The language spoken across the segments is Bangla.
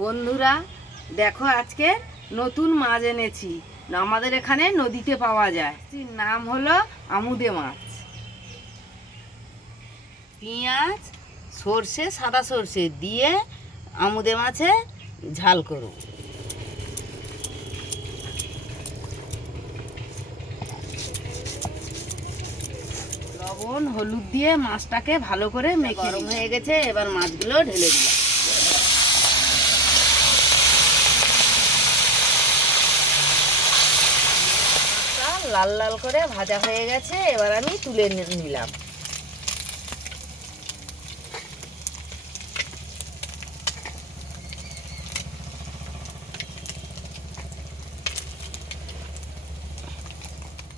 বন্ধুরা দেখো আজকে নতুন মাছ এনেছি। আমাদের এখানে নদীতে পাওয়া যায়। নাম হলো আমুদে মাছ। পেঁয়াজ সর্ষে সাদা সর্ষে দিয়ে আমুদে মাছে ঝাল করব। লবণ হলুদ দিয়ে মাছটাকে ভালো করে মেখে গরম হয়ে গেছে এবার মাছগুলো ঢেলে দিলাম। লাল লাল করে ভাজা হয়ে গেছে, এবার আমি তুলে নিলাম।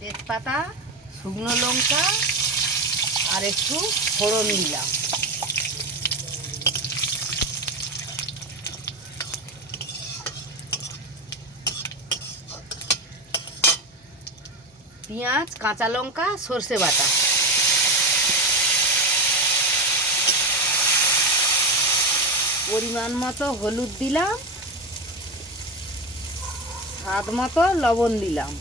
তেজপাতা, শুকনো লঙ্কা, আর একটু ফোড়ন দিলাম। পেঁয়াজ, কাঁচা লঙ্কা, সর্ষে বাটা। পরিমাণ মতো হলুদ দিলাম। স্বাদ মতো লবণ দিলাম।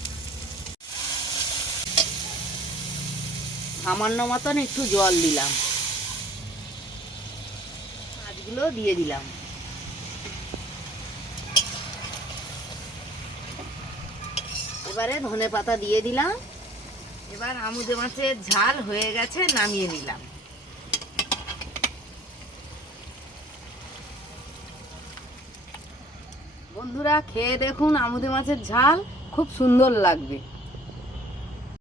সামান্য মতন একটু জল দিলাম। মাছগুলো দিয়ে দিলাম। এবারে ধনে পাতা দিয়ে দিলাম। এবার আমুদে মাছের ঝাল হয়ে গেছে, নামিয়ে নিলাম। বন্ধুরা, খেয়ে দেখুন আমুদে মাছের ঝাল, খুব সুন্দর লাগবে।